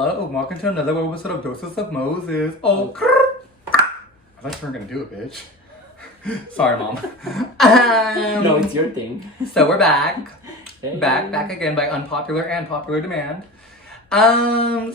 Hello, and welcome to another episode of Doses of Moses. Oh, I thought you weren't gonna do it, bitch. Sorry, Mom. No, it's your thing. So we're back. Hey. Back again by unpopular and popular demand.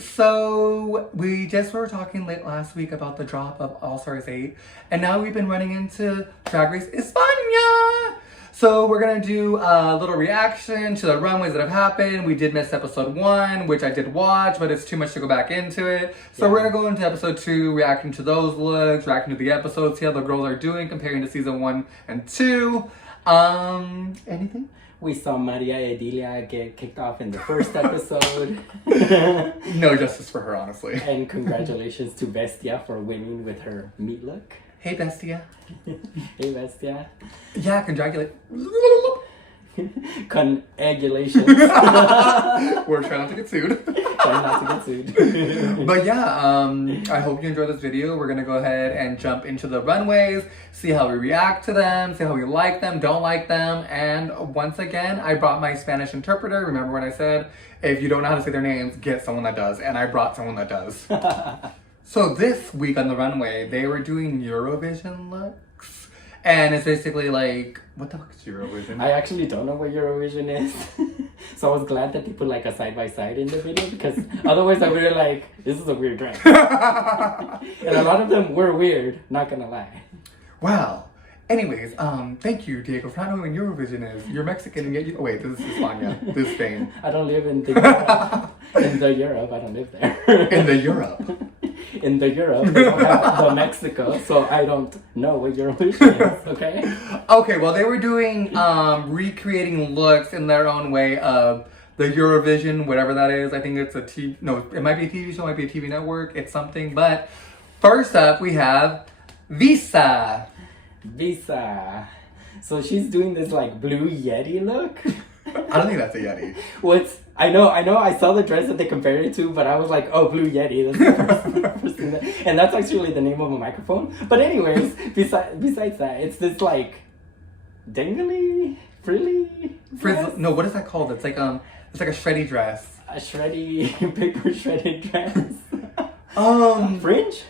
So we just were talking late last week about the drop of All Stars 8, and now we've been running into Drag Race España. So we're gonna do a little reaction to the runways that have happened. We did miss episode 1, which I did watch, but it's too much to go back into it. So we're gonna go into episode 2, reacting to those looks, reacting to the episodes, see how the girls are doing comparing to season 1 and 2. Anything? We saw Maria Edilia get kicked off in the first episode. No justice for her, honestly. And congratulations to Bestia for winning with her meat look. Hey, Bestia. Hey, Bestia. Yeah, congratulate. Congratulations. We're trying not to get sued. Try not to get sued. But yeah, I hope you enjoyed this video. We're gonna go ahead and jump into the runways, see how we react to them, see how we like them, don't like them, and once again, I brought my Spanish interpreter. Remember when I said, if you don't know how to say their names, get someone that does, and I brought someone that does. So this week on the runway, they were doing Eurovision looks, and it's basically like, what the fuck is Eurovision? I actually don't know what Eurovision is. So I was glad that they put like a side-by-side in the video, because otherwise I would have like, this is a weird drag. And a lot of them were weird, not gonna lie. Wow. Anyways, thank you, Diego, for not knowing what Eurovision is. You're Mexican and yet you... Oh, wait, this is España. This is Spain. I don't live in the Europe. In the Europe, I don't live there. In the Europe. In the Europe, they don't have the Mexico, so I don't know what Eurovision is, okay? Okay, well, they were doing, recreating looks in their own way of the Eurovision, whatever that is. I think it's a TV... No, it might be a TV show, it might be a TV network. It's something, but first up, we have Visa. Visa. So she's doing this like blue Yeti look. I don't think that's a Yeti. I know, I saw the dress that they compared it to, but I was like, oh, blue Yeti. That's the first thing and that's actually the name of a microphone. But anyways, besides that, it's this like dangly, frilly dress. No, what is that called? It's like a shreddy dress. A shreddy, paper shredded dress. Fringe.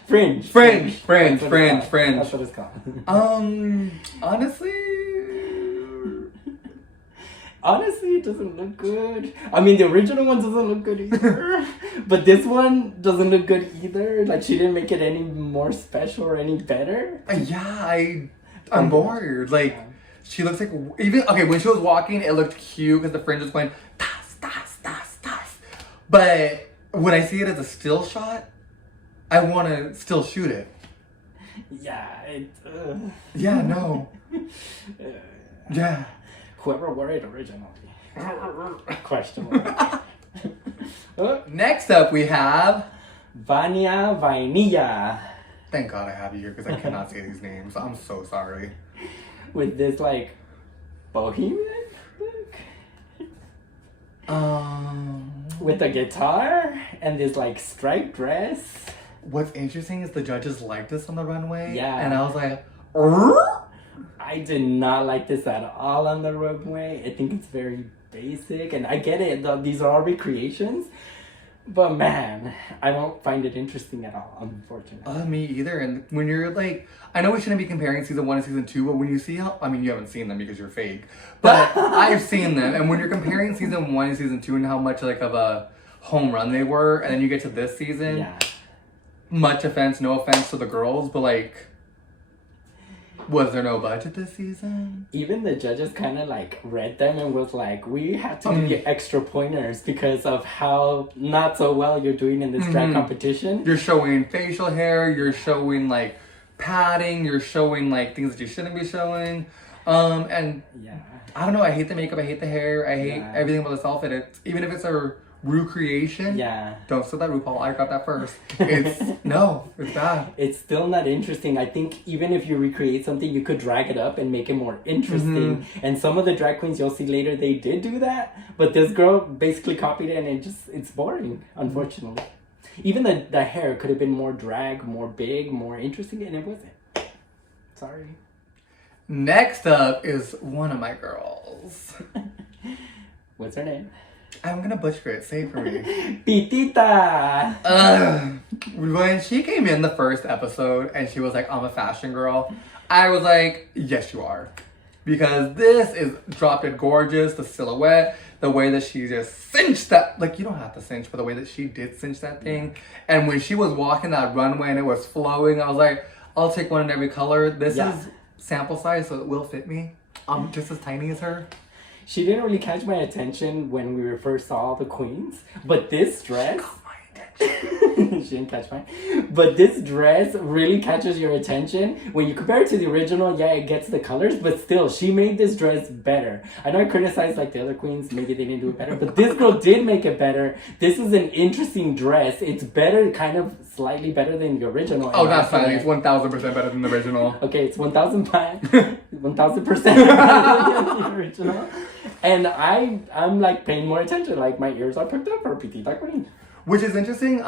That's what it's called. Honestly, it doesn't look good. I mean, the original one doesn't look good either. But this one doesn't look good either. Like, she didn't make it any more special or any better. Yeah, I'm bored. Like, she looks like... Okay, when she was walking, it looked cute because the fringe was going... Tas, tas, tas, tas. But when I see it as a still shot, I want to still shoot it. Yeah, Yeah, no. Yeah. Whoever wore it originally. Question mark. Next up, we have... Vania Vainilla. Thank God I have you here because I cannot say these names. I'm so sorry. With this, like, bohemian look? With a guitar and this, like, striped dress. What's interesting is the judges liked this on the runway. Yeah. And I was like... I did not like this at all on the runway. I think it's very basic, and I get it. These are all recreations, but man, I don't find it interesting at all, unfortunately. Me either. And when you're like, I know we shouldn't be comparing season 1 and season 2, but when you see how, I mean, you haven't seen them because you're fake, but I've seen them. And when you're comparing season 1 and season 2 and how much like of a home run they were, and then you get to this season, yeah. Much offense, no offense to the girls, but like, was there no budget this season? Even the judges kind of like read them and was like, we have to give you extra pointers because of how not so well you're doing in this drag competition. You're showing facial hair, you're showing like padding, you're showing like things that you shouldn't be showing. And yeah, I don't know, I hate the makeup, I hate the hair, I hate everything about this outfit. Even if it's a recreation, don't steal that RuPaul, I got that first. It's bad. It's still not interesting. I think even if you recreate something, you could drag it up and make it more interesting. And some of the drag queens you'll see later, they did do that, but this girl basically copied it, and it's boring, unfortunately. Even the hair could have been more drag, more big, more interesting, and it wasn't. Sorry. Next up is one of my girls. What's her name? I'm gonna butcher it. Say it for me. Pitita. When she came in the first episode and she was like, I'm a fashion girl, I was like, yes, you are. Because this is drop dead gorgeous, the silhouette, the way that she just cinched that, like, you don't have to cinch, but the way that she did cinch that thing. And when she was walking that runway and it was flowing, I was like, I'll take one in every color. This is sample size, so it will fit me. I'm just as tiny as her. She didn't really catch my attention when we first saw the queens, but this dress... she didn't catch mine. But this dress really catches your attention. When you compare it to the original, yeah, it gets the colors, but still, she made this dress better. I know I criticized like the other queens, maybe they didn't do it better, but this girl did make it better. This is an interesting dress. It's better, kind of slightly better than the original. Oh, that's fine. It's 1,000% better than the original. Okay, it's 1,000%. 1,000% better than the original. And I'm like paying more attention. Like my ears are perked up for Pitita Queen. Which is interesting.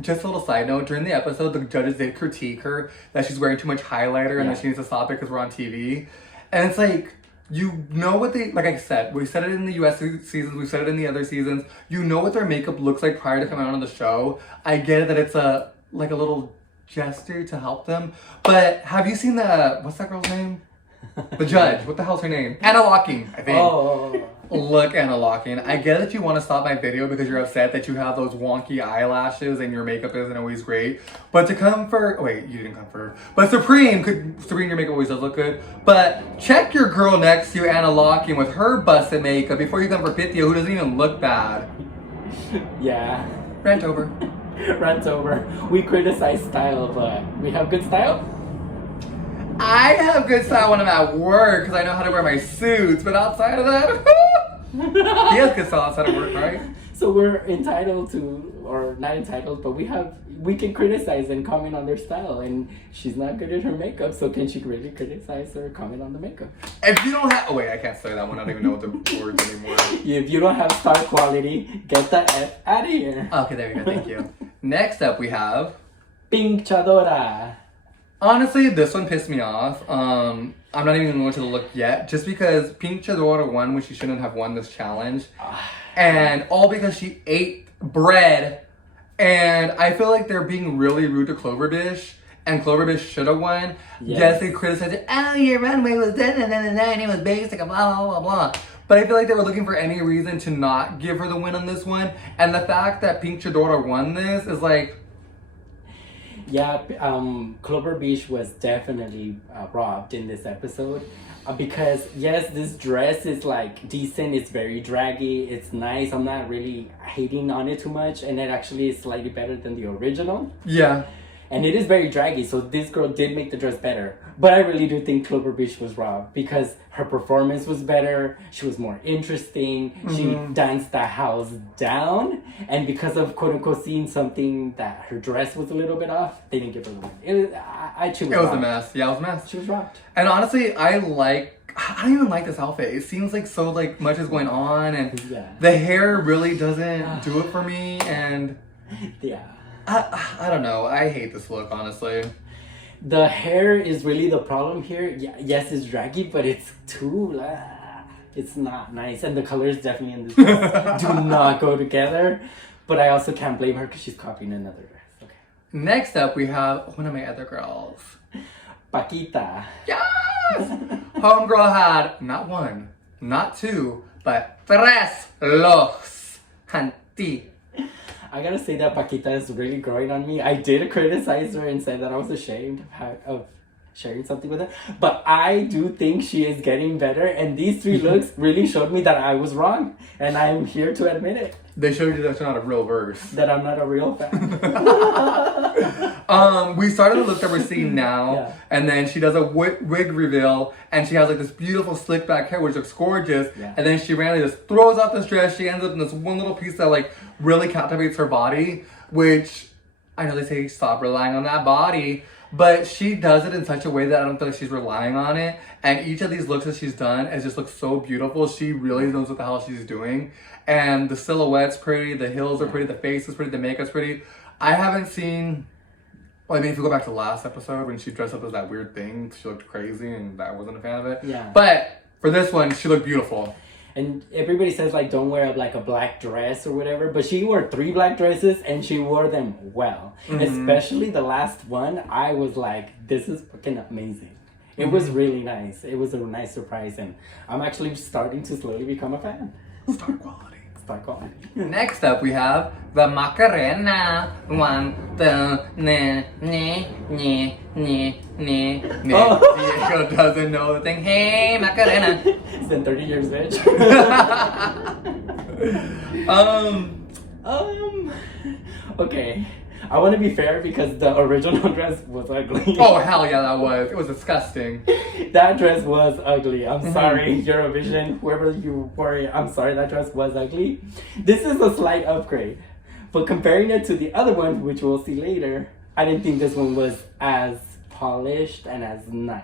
Just a little side note, during the episode, the judges did critique her that she's wearing too much highlighter and that she needs to stop it because we're on TV. And it's like, you know what they, like I said, we said it in the US seasons, we said it in the other seasons. You know what their makeup looks like prior to coming out on the show. I get it that it's a little gesture to help them. But have you seen what's that girl's name? The judge. What the hell's her name? Anna Locking, I think. Oh. Look, Anna Locking. I get that you want to stop my video because you're upset that you have those wonky eyelashes and your makeup isn't always great. But to come for... Oh, wait, you didn't come for her. But Supreme, your makeup always does look good. But check your girl next to you, Anna Locking, with her busted makeup before you come for Pythia, who doesn't even look bad. Yeah. Rant over. Rant over. We criticize style, but we have good style? I have good style when I'm at work because I know how to wear my suits, but outside of that... He has good style outside of work, right? So we're entitled to, or not entitled, but we can criticize and comment on their style. And she's not good at her makeup, so can she really criticize or comment on the makeup? If you don't have... Oh, wait, I can't say that one. I don't even know what the words anymore. If you don't have star quality, get the F out of here. Okay, there you go. Thank you. Next up, we have... Pinchadora. Honestly, this one pissed me off. I'm not even going to look yet, just because Pinchadora won when she shouldn't have won this challenge. And all because she ate bread. And I feel like they're being really rude to Cloverdish. And Cloverdish should have won. Yes, they criticized it. Oh, your runway was and it was basic and blah, blah, blah, blah. But I feel like they were looking for any reason to not give her the win on this one. And the fact that Pinchadora won this is like... Yeah, Clover Beach was definitely robbed in this episode because yes, this dress is like decent, it's very draggy, it's nice, I'm not really hating on it too much, and it actually is slightly better than the original. Yeah. And it is very draggy, so this girl did make the dress better. But I really do think Clover Beach was robbed because her performance was better, she was more interesting, she danced the house down, and because of quote-unquote seeing something that her dress was a little bit off, they didn't give her the win. It was a mess. Yeah, it was a mess. She was robbed. And honestly, I don't even like this outfit. It seems like so much is going on, and the hair really doesn't do it for me, and... Yeah. I don't know. I hate this look, honestly. The hair is really the problem here. Yes, it's draggy, but it's too... it's not nice. And the colors definitely in this dress do not go together. But I also can't blame her because she's copying another dress. Okay. Next up, we have one of my other girls. Paquita. Yes! Homegirl had not one, not two, but tres looks. Hanti. I gotta say that Paquita is really growing on me. I did criticize her and said that I was ashamed of sharing something with her. But I do think she is getting better. And these three looks really showed me that I was wrong. And I'm here to admit it. They showed you that you're not a real verse. That I'm not a real fan. We started the look that we're seeing now. And then she does a wig reveal. And she has like this beautiful slick back hair, which looks gorgeous. And then she randomly just throws out this dress. She ends up in this one little piece that like really captivates her body. Which, I know they say stop relying on that body. But she does it in such a way that I don't feel like she's relying on it. And each of these looks that she's done, it just looks so beautiful. She really knows what the hell she's doing. And the silhouette's pretty, the heels are pretty, the face is pretty, the makeup's pretty. I haven't seen... Well, I mean, if you go back to the last episode when she dressed up as that weird thing, she looked crazy and I wasn't a fan of it. Yeah. But for this one, she looked beautiful. And everybody says like don't wear like a black dress or whatever, but she wore 3 black dresses and she wore them well. Especially the last one, I was like, this is fucking amazing. It was really nice. It was a nice surprise, and I'm actually starting to slowly become a fan. Star quality. Star quality. Next up, we have the Macarena. 1, 2, ne, ne, ne, ne, ne, ne. Oh. Diego doesn't know the thing. Hey, Macarena. It's been 30 years, bitch. Okay. I want to be fair because the original dress was ugly. Oh, hell yeah, that was. It was disgusting. That dress was ugly. I'm sorry, Eurovision, whoever you were, I'm sorry, that dress was ugly. This is a slight upgrade. But comparing it to the other one, which we'll see later, I didn't think this one was as polished and as nice.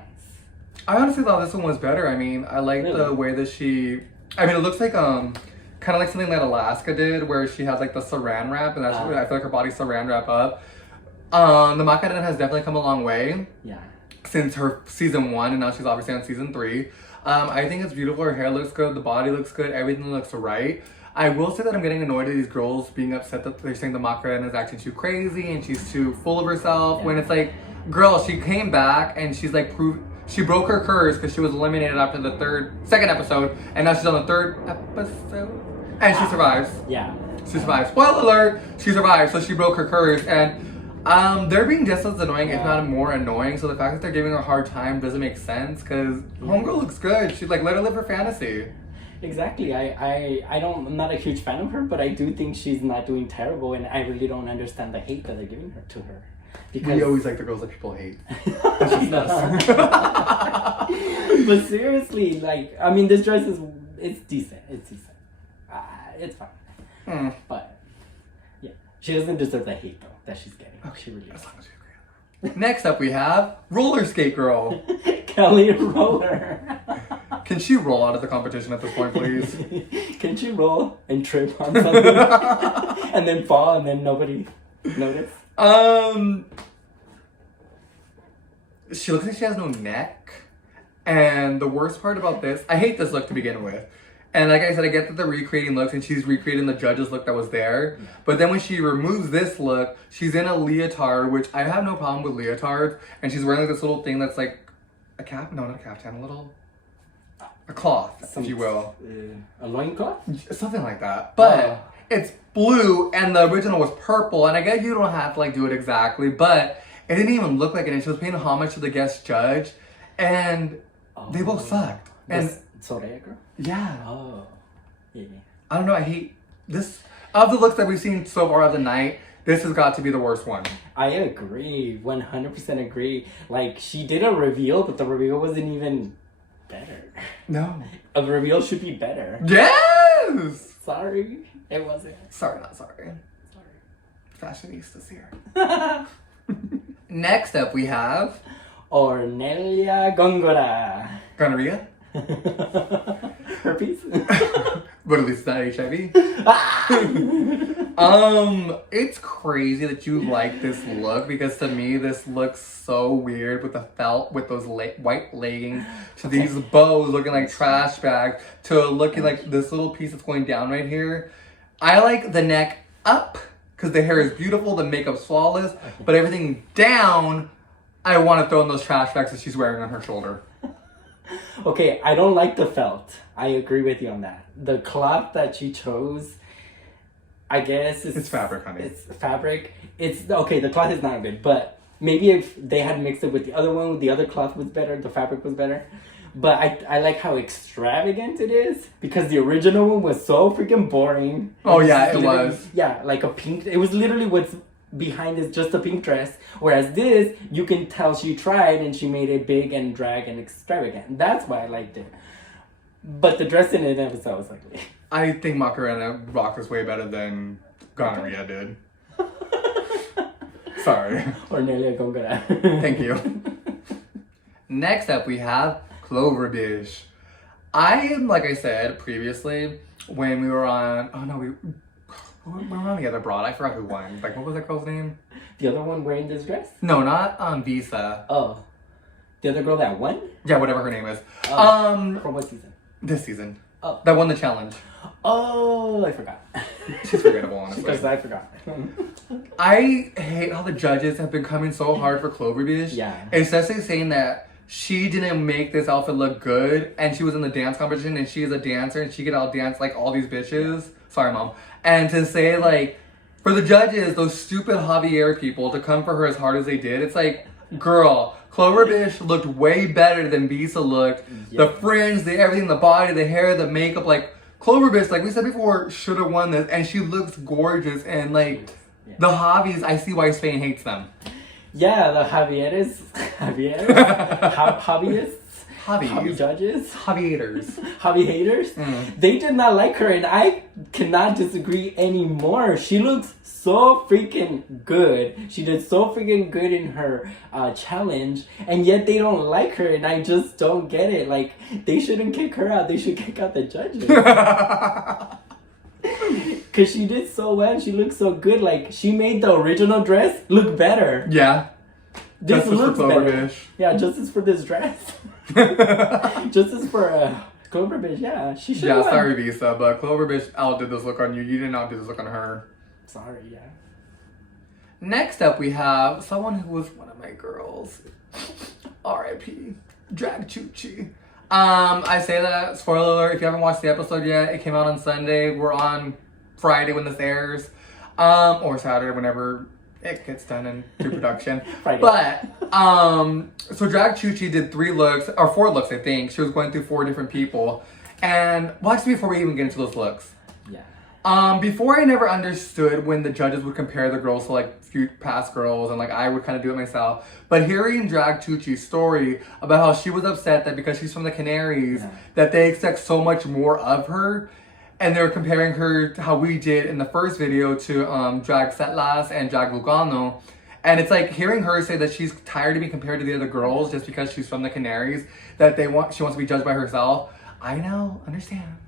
I honestly thought this one was better. I mean, I like the way that she... I mean, it looks like, kind of like something that Alaska did, where she has like the saran wrap, and that's I feel like her body's saran wrap up. The Macarena has definitely come a long way. Yeah. Since her season 1, and now she's obviously on season 3. I think it's beautiful. Her hair looks good. The body looks good. Everything looks right. I will say that I'm getting annoyed at these girls being upset that they're saying the Macarena is acting too crazy and she's too full of herself. Yeah. When it's like, girl, she came back and she's like she broke her curse because she was eliminated after the second episode, and now she's on the 3rd episode, and she survives. Yeah. She survives. Spoiler alert! She survives, so she broke her curse, and they're being just as annoying, if not more annoying. So the fact that they're giving her a hard time doesn't make sense, because homegirl looks good. She's like, let her live her fantasy. Exactly. I'm not a huge fan of her, but I do think she's not doing terrible, and I really don't understand the hate that they're giving her to her. Because we always like the girls that people hate. That's just us. But seriously, like, I mean, this dress it's decent. It's decent. It's fine. But yeah, she doesn't deserve the hate though that she's getting. Oh, she really does. Next up, we have roller skate girl. Kelly Roller. Can she roll out of the competition at this point, please? Can she roll and trip on something and then fall and then nobody notice? She looks like she has no neck. And the worst part about this, I hate this look to begin with. And like I said, I get that they're recreating looks and she's recreating the judge's look that was there. But then when she removes this look, she's in a leotard, which I have no problem with leotards. And she's wearing like this little thing that's like a cap, no, not a caftan, a cloth, if you will. A loincloth? Something like that. But it's blue and the original was purple. And I guess you don't have to like do it exactly, but it didn't even look like it. And she was paying homage to the guest judge. And they both sucked. And Soraya girl? Yeah. Oh. Yeah. I don't know, I hate this. Of the looks that we've seen so far of the night, this has got to be the worst one. I agree. 100% agree. Like, she did a reveal, but the reveal wasn't even better. No. A reveal should be better. Yes! Sorry. It wasn't. Sorry, not sorry. Fashionistas here. Next up, we have Ornelia Gongora. Gonorrhea? Herpes? But at least it's not HIV. It's crazy that you like this look, because to me this looks so weird with the felt, with those white leggings, to these bows looking like trash bags, to looking like this little piece that's going down right here. I like the neck up because the hair is beautiful, the makeup's flawless, but everything down, I want to throw in those trash bags that she's wearing on her shoulder. Okay, I don't like the felt. I agree with you on that. The cloth that she chose, I guess it's fabric, honey. It's fabric. It's okay. The cloth is not good, but maybe if they had mixed it with the other one, the other cloth was better. The fabric was better. But I like how extravagant it is, because the original one was so freaking boring. Oh yeah, it was. Yeah, like a pink. It was literally what's behind is just a pink dress, whereas this, you can tell she tried and she made it big and drag and extravagant. That's why I liked it. But the dress in it was ugly. I think Macarena rocked this way better than Gonorrhea did. Sorry. Ornelia Gongora. Thank you. Next up, we have Clover Dish. I am, like I said previously, when we were on, we were on the other broad. I forgot who won. Like, what was that girl's name? The other one wearing this dress? No, not Visa. Oh. The other girl that won? Yeah, whatever her name is. From what season? This season. Oh. That won the challenge. Oh, I forgot. She's forgettable, honestly. Because I forgot. I hate how the judges have been coming so hard for Cloverbeach. Yeah. Especially saying that she didn't make this outfit look good and she was in the dance competition and she is a dancer and she could out dance like all these bitches. Sorry, Mom. And to say like, for the judges, those stupid Javier people to come for her as hard as they did, it's like, girl, Cloverbeach looked way better than Visa looked. Yeah. The fringe, the everything, the body, the hair, the makeup, like Cloverbeach, like we said before, should have won this, and she looks gorgeous. And like the Javis, I see why Spain hates them. Yeah, the Javierists, Hobby judges, Hobby haters, Hobby haters. They did not like her, and I cannot disagree anymore. She looks so freaking good. She did so freaking good in her challenge, and yet they don't like her, and I just don't get it. Like, they shouldn't kick her out. They should kick out the judges. Because she did so well. She looked so good. Like, she made the original dress look better. Yeah. This justice looks for better. Yeah, justice for this dress. Justice for Cloverbeach. Yeah, she should. Yeah, sorry, Visa, but Cloverbeach outdid this look on you. You did not do this look on her. Sorry, yeah. Next up, we have someone who was one of my girls. R.I.P. Drag Chuchi. I say that, spoiler alert, if you haven't watched the episode yet, it came out on Sunday. We're on Friday when this airs. Or Saturday, whenever it gets done into production. Friday. But, so Drag Chuchi did 4 looks, I think. She was going through 4 different people. And watch me before we even get into those looks. Yeah. Before I never understood when the judges would compare the girls to like few past girls, and like I would kind of do it myself. But hearing Drag Chuchi's story about how she was upset that because she's from the Canaries, that they expect so much more of her, and they were comparing her to how we did in the first video to Drag Setlas and Drag Lugano. And it's like hearing her say that she's tired of being compared to the other girls just because she's from the Canaries, that she wants to be judged by herself. I now understand.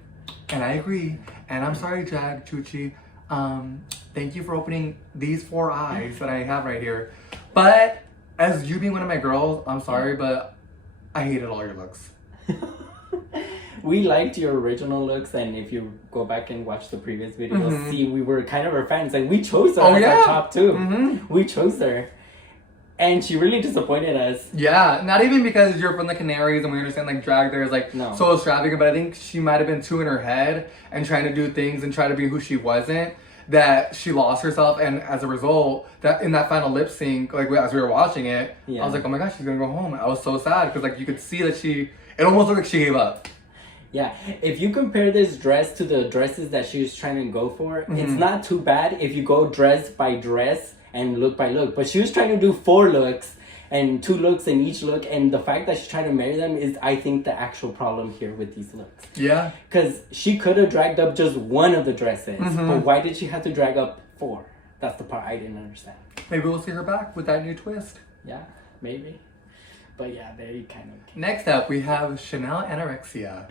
And I agree. And I'm sorry, Drag Chuchi. Thank you for opening these 4 eyes that I have right here. But as you being one of my girls, I'm sorry, but I hated all your looks. We liked your original looks, and if you go back and watch the previous video, you'll see we were kind of her fans, and we chose her as our top 2. We chose her. And she really disappointed us. Yeah, not even because you're from the Canaries and we understand like drag there is like so extravagant, but I think she might have been too in her head and trying to do things and try to be who she wasn't, that she lost herself. And as a result, that in that final lip sync, like as we were watching it, I was like, oh my gosh, she's gonna go home. I was so sad because like you could see that it almost looked like she gave up. Yeah, if you compare this dress to the dresses that she was trying to go for, it's not too bad if you go dress by dress and look by look. But she was trying to do 4 looks and 2 looks in each look, and the fact that she's trying to marry them is, I think, the actual problem here with these looks. Yeah. Because she could have dragged up just one of the dresses, but why did she have to drag up 4? That's the part I didn't understand. Maybe we'll see her back with that new twist. Yeah, maybe. But yeah, they kind of... Next up, we have Chanel Anorexia.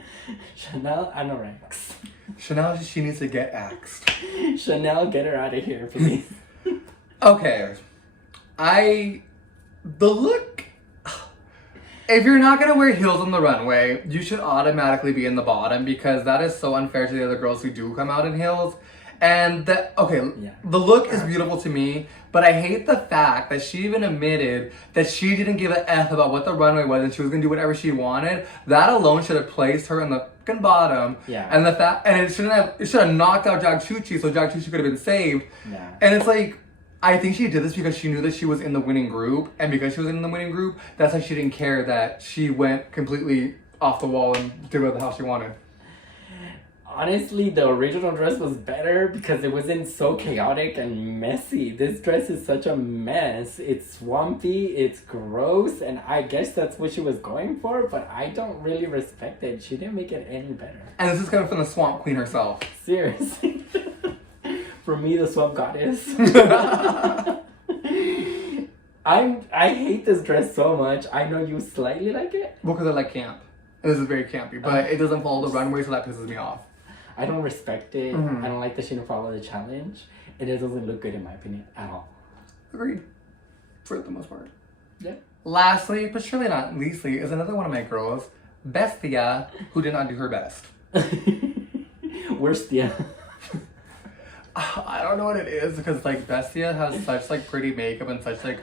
Chanel Anorex. Chanel, she needs to get axed. Chanel, get her out of here, please. Okay. The look... If you're not going to wear heels on the runway, you should automatically be in the bottom because that is so unfair to the other girls who do come out in heels. And the look is beautiful to me, but I hate the fact that she even admitted that she didn't give a F about what the runway was and she was gonna do whatever she wanted. That alone should have placed her in the fucking bottom. Yeah. And it should have knocked out Drag Chuchi, so Drag Chuchi could have been saved. Yeah. And it's like, I think she did this because she knew that she was in the winning group, and because she was in the winning group, that's why she didn't care that she went completely off the wall and did what the hell she wanted. Honestly, the original dress was better because it wasn't so chaotic and messy. This dress is such a mess. It's swampy, it's gross, and I guess that's what she was going for, but I don't really respect it. She didn't make it any better. And this is coming from the Swamp Queen herself. Seriously. For me, the swamp goddess. I hate this dress so much. I know you slightly like it. Well, because I like camp. And this is very campy, but it doesn't follow the runway, so that pisses me off. I don't respect it. I don't like that she didn't follow the challenge. And it doesn't look good in my opinion at all. Agreed. For the most part. Yeah. Lastly, but surely not leastly, is another one of my girls, Bestia, who did not do her best. Where's Tia? I don't know what it is because like Bestia has such like pretty makeup and such like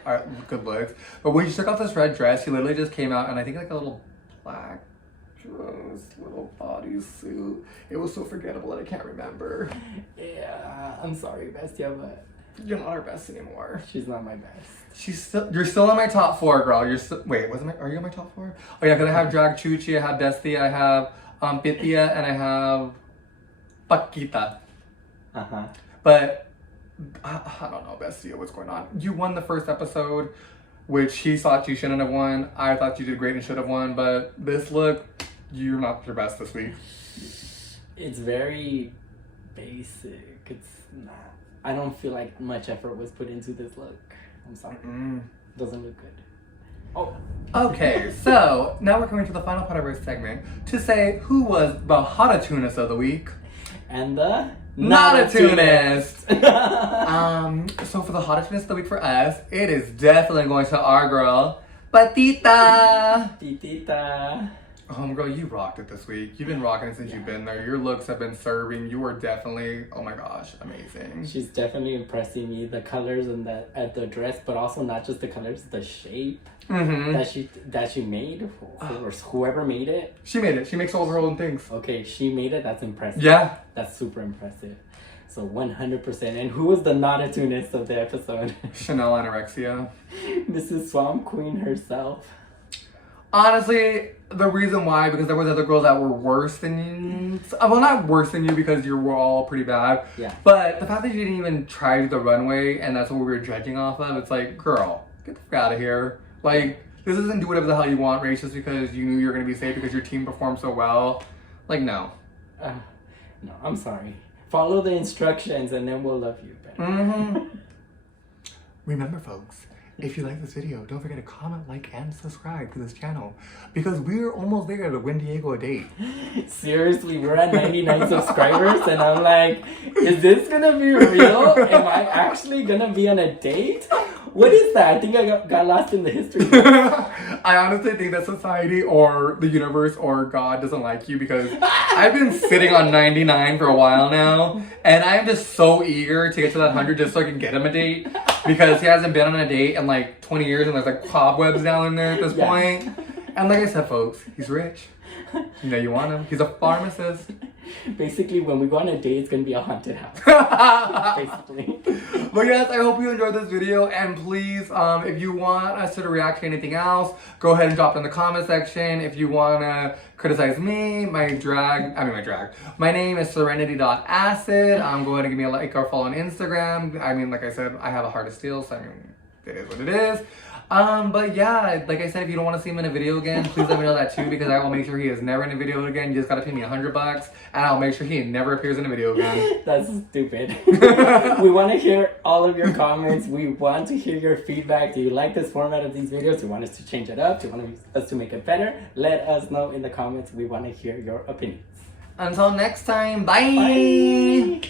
good looks, but when she took off this red dress, she literally just came out and I think like a little black dress, little bodysuit. It was so forgettable that I can't remember. Yeah, I'm sorry, Bestia, but you're not our best anymore. She's not my best. You're still in my top 4, girl. You're still are you in my top 4? Oh yeah, because I have Drag Chuchi, I have Bestia, I have Pitya, and I have Paquita. But I don't know, Bestia, what's going on? You won the first episode, which he thought you shouldn't have won. I thought you did great and should have won, but this look, you're not your best this week. It's very basic. It's not. I don't feel like much effort was put into this look. I'm sorry. Doesn't look good. Oh. Okay, so now we're coming to the final part of our segment to say who was the hottatunist of the week. And the Not-a-tunist. So for the hottatunist of the week for us, it is definitely going to our girl, Patita. Titita. Girl, you rocked it this week. You've been rocking it since you've been there. Your looks have been serving. You were definitely, oh my gosh, amazing. She's definitely impressing me. The colors and the dress, but also not just the colors, the shape that she made, or whoever made it. She made it. She makes all her own things. Okay, she made it. That's impressive. Yeah. That's super impressive. So 100%. And who was the not-a-tunist of the episode? Chanel Anorexia. Mrs. Swamp Queen herself. Honestly, the reason why, because there was other girls that were worse than you. Well, not worse than you because you were all pretty bad. Yeah. But the fact that you didn't even try the runway and that's what we were judging off of, it's like, girl, get the fuck out of here. Like, this isn't do whatever the hell you want, race, just because you knew you were going to be safe because your team performed so well. Like, no. No, I'm sorry. Follow the instructions and then we'll love you better. Remember, folks, if you like this video, don't forget to comment, like, and subscribe to this channel because we're almost there to win Diego a date. Seriously, we're at 99 subscribers and I'm like, is this gonna be real? Am I actually gonna be on a date? What is that? I think I got lost in the history book. I honestly think that society or the universe or God doesn't like you because I've been sitting on 99 for a while now and I'm just so eager to get to that 100 just so I can get him a date because he hasn't been on a date in like 20 years and there's like cobwebs down in there at this point. And like I said, folks, he's rich. You know you want him. He's a pharmacist. Basically, when we go on a date, it's gonna be a haunted house. Basically. But yes, I hope you enjoyed this video, and please, if you want us to react to anything else, go ahead and drop it in the comment section. If you wanna criticize me, my name is serenity.acid. Go ahead and give me a like or follow on Instagram. I mean, like I said, I have a heart of steel, so I mean, it is what it is. But yeah, like I said, if you don't want to see him in a video again, please let me know that too, because I will make sure he is never in a video again. You just gotta pay me $100, and I'll make sure he never appears in a video again. That's stupid. We want to hear all of your comments. We want to hear your feedback. Do you like this format of these videos? Do you want us to change it up? Do you want us to make it better? Let us know in the comments. We want to hear your opinions. Until next time, bye!